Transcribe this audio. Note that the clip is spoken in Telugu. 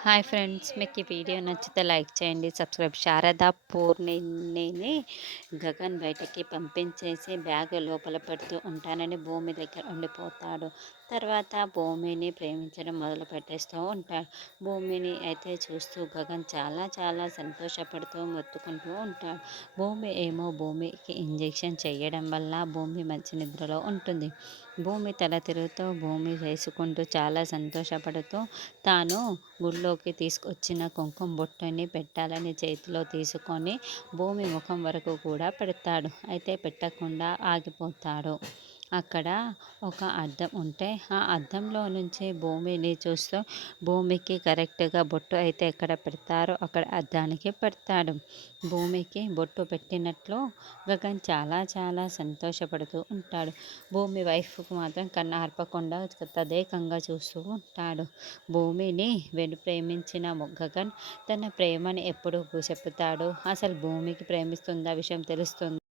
హాయ్ ఫ్రెండ్స్, మీకు ఈ వీడియో నచ్చితే లైక్ చేయండి, సబ్స్క్రైబ్. శారద పూర్ణిని గగన్ బయటకి పంపించేసి బ్యాగ్ లోపల పెడుతూ ఉంటానని భూమి దగ్గర ఉండిపోతాడు. తర్వాత భూమిని ప్రేమించడం మొదలు పెట్టేస్తూ ఉంటాడు. భూమిని అయితే చూస్తూ గగన్ చాలా చాలా సంతోషపడుతూ మొత్తుకుంటూ ఉంటాడు. భూమి ఏమో భూమికి ఇంజెక్షన్ చేయడం వల్ల భూమి మంచి నిద్రలో ఉంటుంది. భూమి తల తిరుగుతూ భూమి వేసుకుంటూ చాలా సంతోషపడుతూ తాను గుడిలోకి తీసుకొచ్చిన కుంకుమ బొట్టుని పెట్టాలని చేతిలో తీసుకొని భూమి ముఖం వరకు కూడా పెడతాడు. అయితే పెట్టకుండా ఆగిపోతాడు. అక్కడ ఒక అద్దం ఉంటే ఆ అద్దంలో నుంచి భూమిని చూస్తూ భూమికి కరెక్ట్‌గా బొట్టు అయితే ఎక్కడ పెడతారో అక్కడ అద్దానికి పెడతాడు. భూమికి బొట్టు పెట్టినట్లు గగన్ చాలా చాలా సంతోషపడుతూ ఉంటాడు. భూమి వైఫ్‌కి మాత్రం కన్ను ఆర్పకుండా తదేకంగా చూస్తూ ఉంటాడు. భూమిని ప్రేమించిన గగన్ తన ప్రేమని ఎప్పుడు చెప్పుతాడు? అసలు భూమికి ప్రేమిస్తుందా విషయం తెలుస్తుంది.